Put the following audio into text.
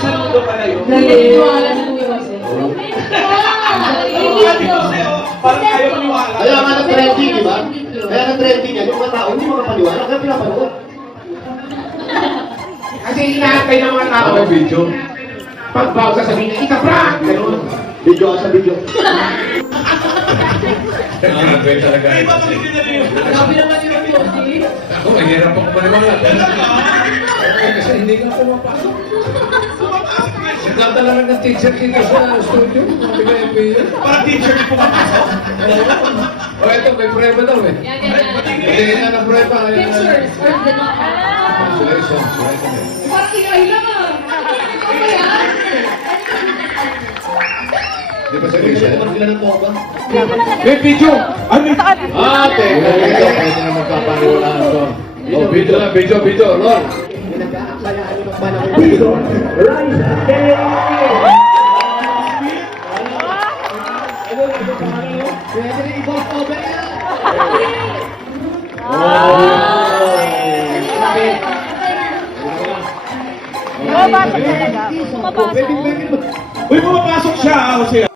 saludo pala yun. Naniniwala sa Kuya Jose. Parang ayaw maniwala. Kaya nga nag-trending, di ba? Kaya nag-trending yan. Yung mga tao, hindi makapaniwala. Kaya pinapanood. Kasi inaantay ng mga tao. Ako video. Pag-baw sasabihin na, ika-prank! Ganun. Video sa video. Grabe talaga. Iba pa rin na yun. Grabe naman yung Jose. Ako, mahirap ako maniwala. Kasi hindi nga pumapasok. Nagtatalaman ng teacher dito sa studio. Parang teacher yung pumapasok. O ito, may prueba daw eh. Yan, yan, yan. Patingin na ng prueba. Pictures for the Congratulations. Parang kinahi lang ah. Ano ba yan? Di ba sa Asia? Sila ng toga. May video! Ate! Pwede na magpapaniwalaan to. Oh, video na, video, Lord. Pinag-aaksalaan nyo ng panahon dito. Pwede rin i-boss over yan. Pumapasok talaga. Pumapasok. Pwede. Uy, pumapasok siya, Jose.